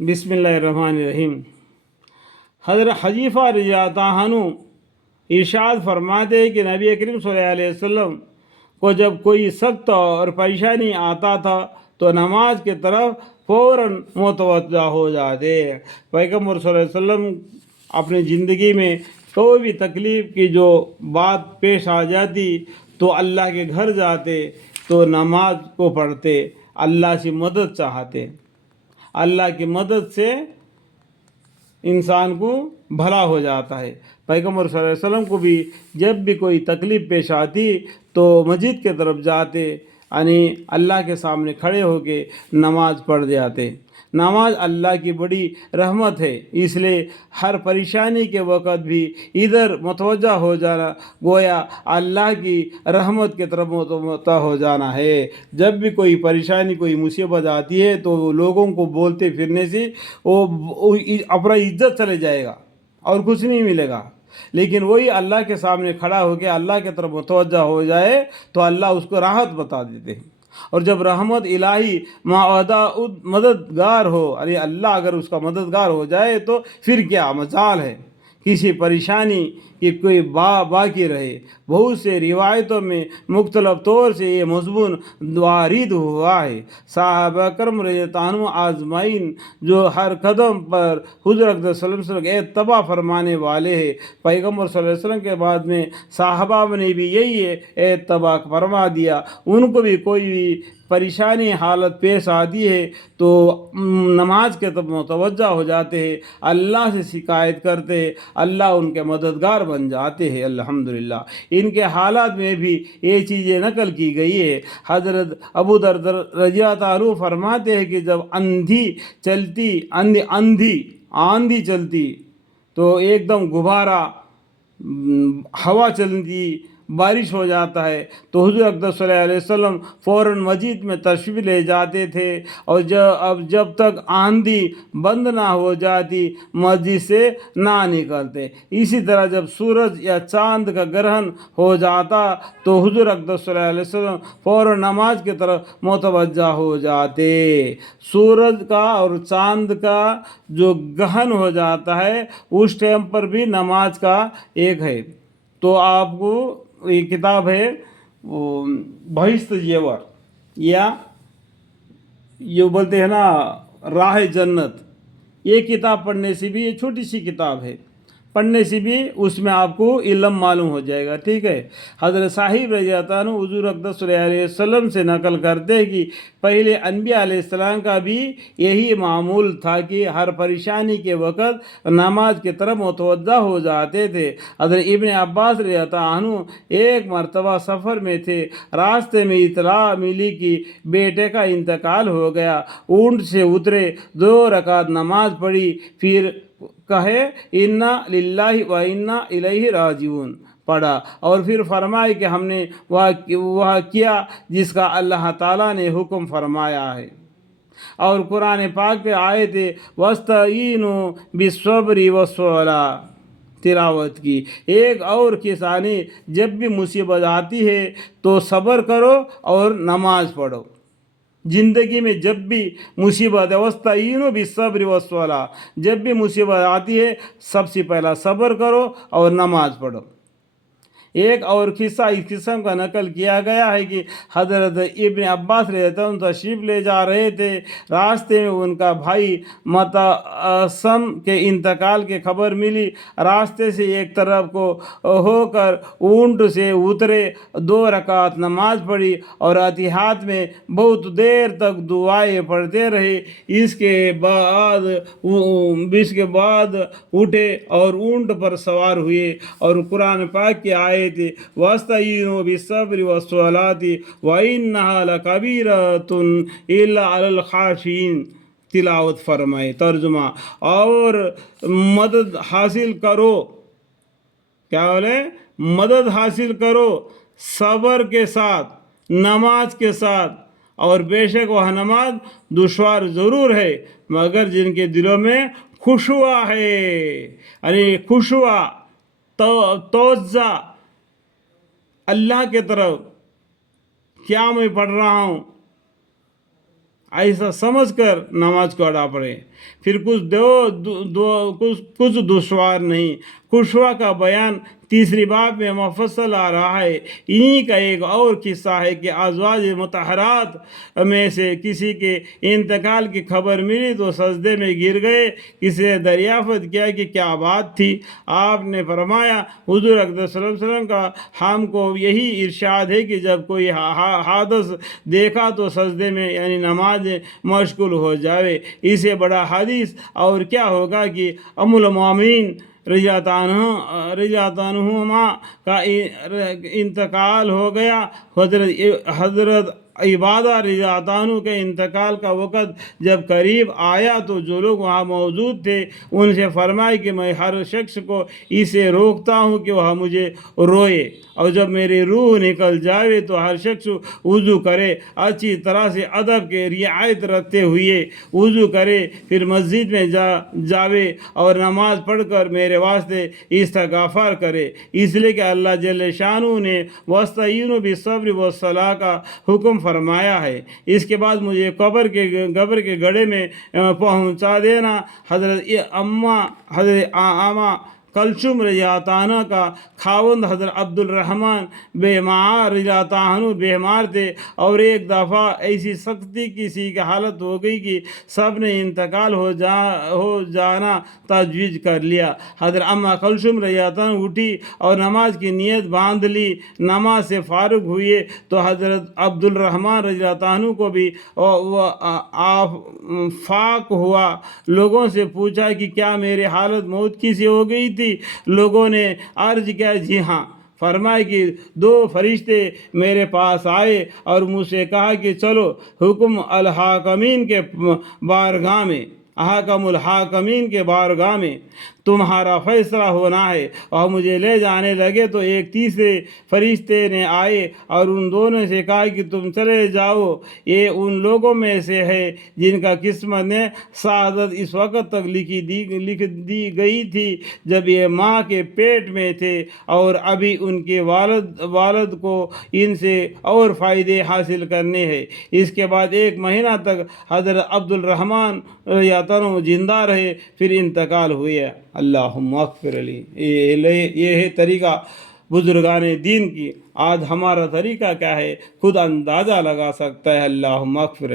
बिस्मिल्लाहिर्रहमानिर्रहीम। हज़रत हज़ीफ़ा रज़ियल्लाहु अन्हु इरशाद फरमाते हैं कि नबी करीम सल्लल्लाहु अलैहि वसल्लम को जब कोई सख्त और परेशानी आता था तो नमाज की तरफ फ़ौरन मुतवज्जा हो जाते। पैगम्बर सल्लल्लाहु अलैहि वसल्लम अपनी ज़िंदगी में कोई भी तकलीफ़ की जो बात पेश आ जाती तो अल्लाह के घर जाते, तो नमाज को पढ़ते, अल्लाह से मदद चाहते। अल्लाह की मदद से इंसान को भला हो जाता है। पैगम्बर सल्लल्लाहु अलैहि वसल्लम को भी जब भी कोई तकलीफ़ पेश आती तो मस्जिद के तरफ जाते, यानी अल्लाह के सामने खड़े होके नमाज पढ़ जाते। नमाज अल्लाह की बड़ी रहमत है, इसलिए हर परेशानी के वक़्त भी इधर मुतवज्जा हो जाना गोया अल्लाह की रहमत की तरफ मुतवज्जा हो जाना है। जब भी कोई परेशानी कोई मुसीबत आती है तो लोगों को बोलते फिरने से वो अपना इज्जत चले जाएगा और कुछ नहीं मिलेगा। लेकिन वही अल्लाह के सामने खड़ा होकर अल्लाह की तरफ मुतवज्जा हो जाए तो अल्लाह उसको राहत बता देते हैं। और जब रहमत इलाही मादा मददगार हो, अरे अल्लाह अगर उसका मददगार हो जाए तो फिर क्या मजाल है किसी परेशानी कि कोई बाकी रहे। बहुत से रिवायतों में मुख्तलिफ तौर से ये मज़मून वारिद हुआ है। साहबा करम रज़ियल्लाहु अन्हुम आज़माइन जो हर कदम पर हुज़ूर अक़दस सल्लल्लाहु अलैहि वसल्लम के तबा फरमाने वाले हैं। पैगम्बर सल्लल्लाहु अलैहि वसल्लम के बाद में साहबा ने भी यही तबा फरमा दिया। उनको भी कोई भी परेशानी हालत पेश आती है तो नमाज के तब मुतवज्जा हो जाते हैं, अल्लाह से शिकायत करते हैं, अल्लाह उनके मददगार बन जाते हैं। अल्हम्दुलिल्लाह। इनके हालात में भी ये चीज़ें नकल की गई है। हज़रत अबू दरदा रज़ियल्लाहु अन्हु फरमाते हैं कि जब आंधी चलती आंधी चलती तो एकदम गुब्बारा हवा चलती बारिश हो जाता है तो हुज़ूर अक़दस सल्लल्लाहु अलैहि वसल्लम फ़ौरन मस्जिद में तशरीफ़ ले जाते थे और जब तक आंधी बंद ना हो जाती मस्जिद से ना निकलते। इसी तरह जब सूरज या चाँद का ग्रहण हो जाता तो हुज़ूर अक़दस सल्लल्लाहु अलैहि वसल्लम फ़ौरन नमाज की तरफ मुतवज्जा हो जाते। सूरज का और चाँद का जो ग्रहण हो जाता है उस टाइम पर भी नमाज का एक है। तो आपको ये किताब है वो बहिश्त ज़ेवर, या ये बोलते हैं ना राह जन्नत। ये किताब पढ़ने से भी, ये छोटी सी किताब है, पढ़ने से भी उसमें आपको इल्म मालूम हो जाएगा। ठीक है। हज़रत साहिब रज़ियल्लाहु अन्हु हुज़ूर अक़दस सल्लल्लाहु अलैहि वसल्लम से नकल करते हैं कि पहले अनबिया अलैहिस्सलाम का भी यही मामूल था कि हर परेशानी के वक़्त नमाज की तरफ मुतवज्जा हो जाते थे। हज़रत इब्न अब्बास रज़ियल्लाहु अन्हु एक मरतबा सफ़र में थे, रास्ते में इतला मिली कि बेटे का इंतकाल हो गया। ऊँट से उतरे, 2 रकात नमाज पढ़ी, फिर कहे इन्ना लिल्लाहि व इन्ना इलैहि राजिऊन पढ़ा और फिर फरमाए कि हमने वह किया जिसका अल्लाह ताला ने हुक्म फरमाया है। और कुरान पाक पे आए थे वस्तईनु बिस्सब्रि वस्सला तिलावत की। एक और किसानी जब भी मुसीबत आती है तो सब्र करो और नमाज पढ़ो। ज़िंदगी में जब भी मुसीबत वस्तईनु बिस्सब्रि वस्सला, जब भी मुसीबत आती है सबसे पहला सब्र करो और नमाज पढ़ो। एक और किस्सा इस किस्म का नकल किया गया है कि हज़रत इब्न अब्बास तशरीफ़ ले जा रहे थे, रास्ते में उनका भाई मतसम के इंतकाल की खबर मिली। रास्ते से एक तरफ को होकर ऊँट से उतरे, 2 रकात नमाज पढ़ी और एहतियात में बहुत देर तक दुआएं पढ़ते रहे। इसके बाद उठे और ऊँट पर सवार हुए और कुरान पाक की आयत वस्तईनु बिस्सब्रि वस्सलाति व इन्नहा लकबीरतुन इल्ला अलल खाशिईन तिलावत फरमाए। तर्जुमा, और मदद हासिल करो, क्या बोले, मदद हासिल करो सब्र के साथ, नमाज के साथ, और बेशक वह नमाज दुश्वार ज़रूर है मगर जिनके दिलों में खुशुआ है, यानी खुशुआ तोज्जा अल्लाह के तरफ, क्या मैं पढ़ रहा हूँ, ایسا سمجھ کر نماز کو ادا پڑھیں۔ پھر کچھ دشوار نہیں۔ خشوع کا بیان تیسری باب میں مفصل آ رہا ہے۔ انہی کا ایک اور قصہ ہے کہ ازواج مطہرات میں سے کسی کے انتقال کی خبر ملی تو سجدے میں گر گئے۔ کسی نے دریافت کیا کہ کیا بات تھی؟ آپ نے فرمایا، حضور اقدس صلی اللہ علیہ وسلم کا ہم کو یہی ارشاد ہے کہ جب کوئی حادث دیکھا تو سجدے میں یعنی نماز مشغول ہو جاوے۔ اسے بڑا حدیث اور کیا ہوگا کہ ام المومنین رضی اللہ عنہما کا انتقال ہو گیا۔ حضرت عبادہ رضی اللہ عنہ کے انتقال کا وقت جب قریب آیا تو جو لوگ وہاں موجود تھے ان سے فرمایا کہ میں ہر شخص کو اسے روکتا ہوں کہ وہ مجھے روئے، اور جب میری روح نکل جاوے تو ہر شخص وضو کرے، اچھی طرح سے ادب کے رعایت رکھتے ہوئے وضو کرے، پھر مسجد میں جاوے اور نماز پڑھ کر میرے واسطے استغفار کرے، اس لیے کہ اللہ جل شانہ نے وَاسْتَعِینُوا بِالصَّبْرِ وَالصَّلَاةِ کا حکم فرمایا ہے۔ اس کے بعد مجھے قبر کے گڑھے میں پہنچا دینا۔ حضرت آما کلثوم رضی اللہ عنہ کا خاوند حضرت عبد الرحمن بیمار رضی اللہ عنہ بیمار تھے، اور ایک دفعہ ایسی سختی کسی کی حالت ہو گئی کہ سب نے انتقال ہو جانا تجویز کر لیا۔ حضرت اما کلثوم رضی اللہ عنہ اٹھی اور نماز کی نیت باندھ لی۔ نماز سے فارغ ہوئے تو حضرت عبد الرحمن رضی اللہ عنہ کو بھی آفاق ہوا۔ لوگوں سے پوچھا کہ کیا میری حالت موت کی سی ہو گئی تھی؟ لوگوں نے عرض کیا جی ہاں۔ فرمایا کہ 2 فرشتے میرے پاس آئے اور مجھ سے کہا کہ چلو حکم الحاکمین کے بارگاہ میں، احکم الحاکمین کے بارگاہ میں تمہارا فیصلہ ہونا ہے، اور مجھے لے جانے لگے تو ایک تیسرے فرشتے نے آئے اور ان دونوں سے کہا کہ تم چلے جاؤ، یہ ان لوگوں میں سے ہے جن کا قسمت نے سعادت اس وقت تک لکھ دی گئی تھی جب یہ ماں کے پیٹ میں تھے، اور ابھی ان کے والد کو ان سے اور فائدے حاصل کرنے ہیں۔ اس کے بعد 1 مہینہ تک حضرت عبد الرحمن زندہ رہے، پھر انتقال ہوئے۔ اللہم اغفر لی۔ یہ ہے طریقہ بزرگان دین کی۔ آج ہمارا طریقہ کیا ہے خود اندازہ لگا سکتا ہے۔ اللہم اغفر لی۔